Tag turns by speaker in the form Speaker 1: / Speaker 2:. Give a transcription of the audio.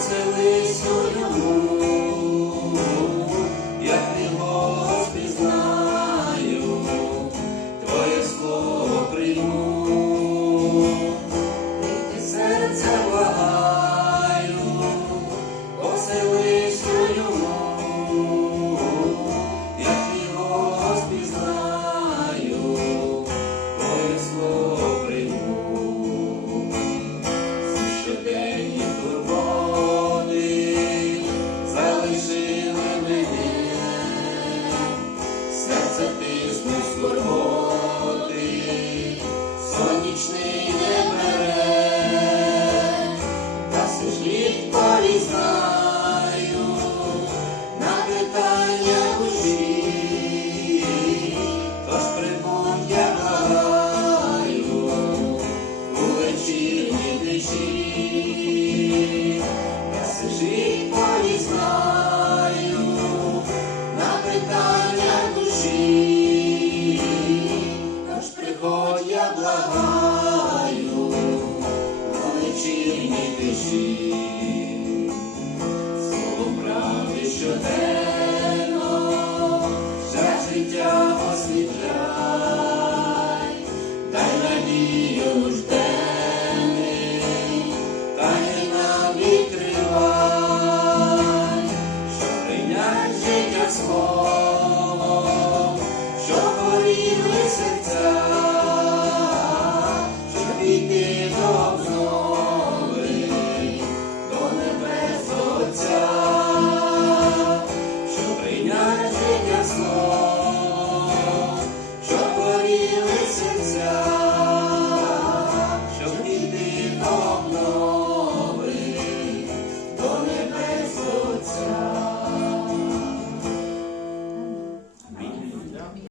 Speaker 1: поселись у біжи, слово правди щоденно, шлях життя освітляй, дай надію нужденний, дай нам відкривай, що прийнять життя слово, що горіли серця.